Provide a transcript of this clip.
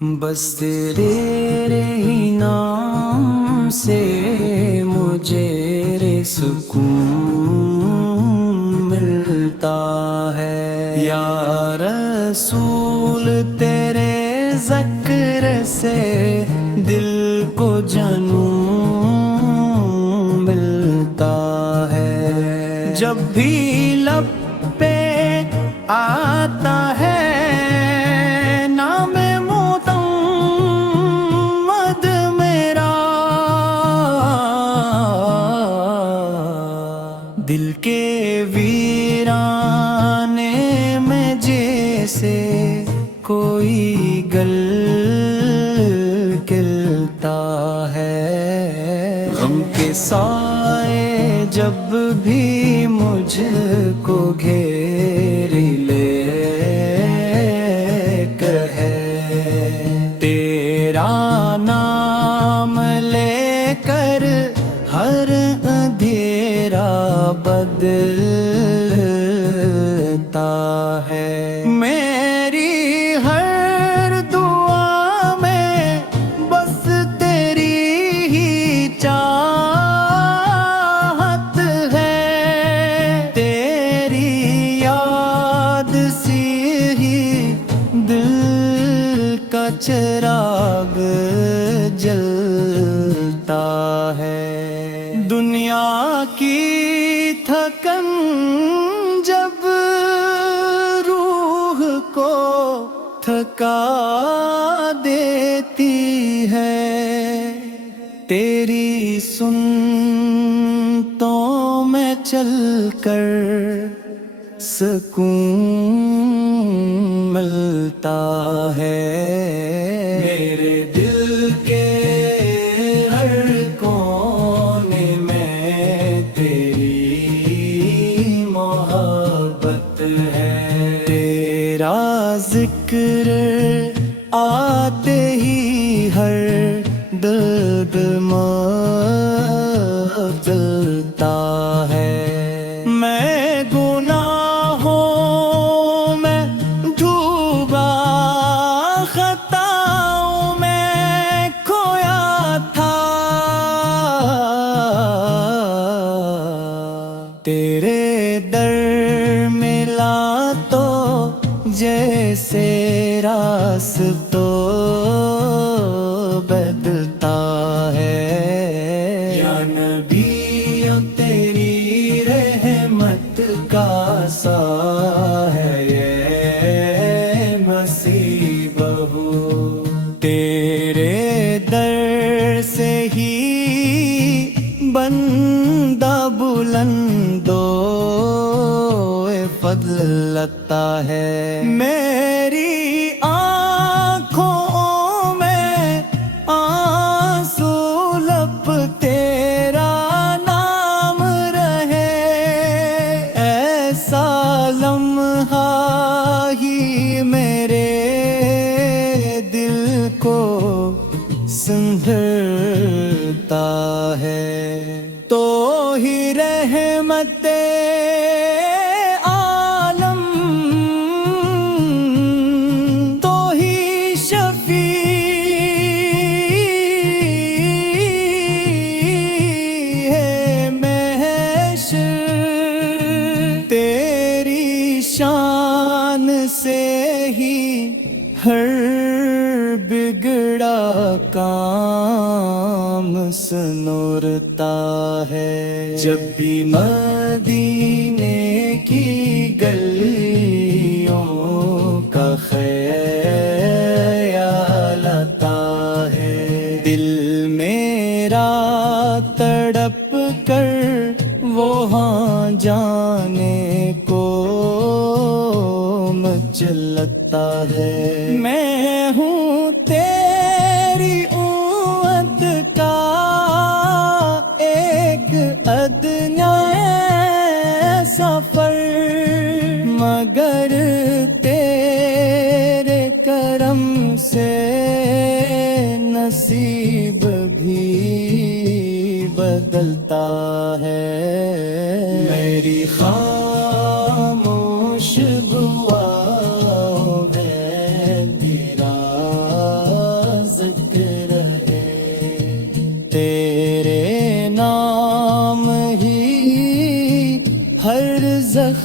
بس تیرے ہی نام سے مجھے سکون ملتا ہے یا رسول، تیرے ذکر سے دل کو جنون ملتا ہے۔ جب بھی لب پہ آتا ہے نام محمد میرا، دل کے ویرانے میں جیسے کوئی گل کھلتا ہے۔ غم کے سائے جب بھی مجھ کو گھیر لے کر ہے، تیرا نام لے کر ہر اندھیرا بدلتا ہے۔ میری ہر دعا میں بس تیری ہی چاہت ہے، تیری یاد سی ہی دل کا چراغ جلتا ہے۔ دنیا کی تھکن جب روح کو تھکا دیتی ہے، تیری سنتوں میں چل کر سکون ملتا ہے۔ میرے دل کے ہر کونے میں تیری محبت ہے، تیرا ذکر آتے ہی ہر درد مچلتا ہے۔ میں گناہوں میں ڈوبا، خطاؤں میں کھویا تھا، تیرے در ملا تو جیسے راستوں بدلتا ہے۔ یا نبی تیری رحمت کا سا ہے یہ مسیح بہو، تیرے در سے ہی بندہ بلندو فضل لتا ہے۔ میری آنکھوں میں آنسو لب تیرا نام رہے، ایسا لمحہ ہی میرے دل کو سنبھلتا ہے۔ تو ہی رحمت عالم، تو ہی شفیع ہے محشر، تیری شان سے ہی ہر بگڑا کام سنورتا ہے۔ جب بھی مدینے کی گلیوں کا خیال آتا ہے، دل میرا تڑپ کر وہاں جانے کو مچلتا ہے۔ میں ہوں تیری امت کا ایک ادنا سفر، مگر تیرے کرم سے نصیب بھی بدلتا ہے۔ میری خاموش دعا ہے تیرا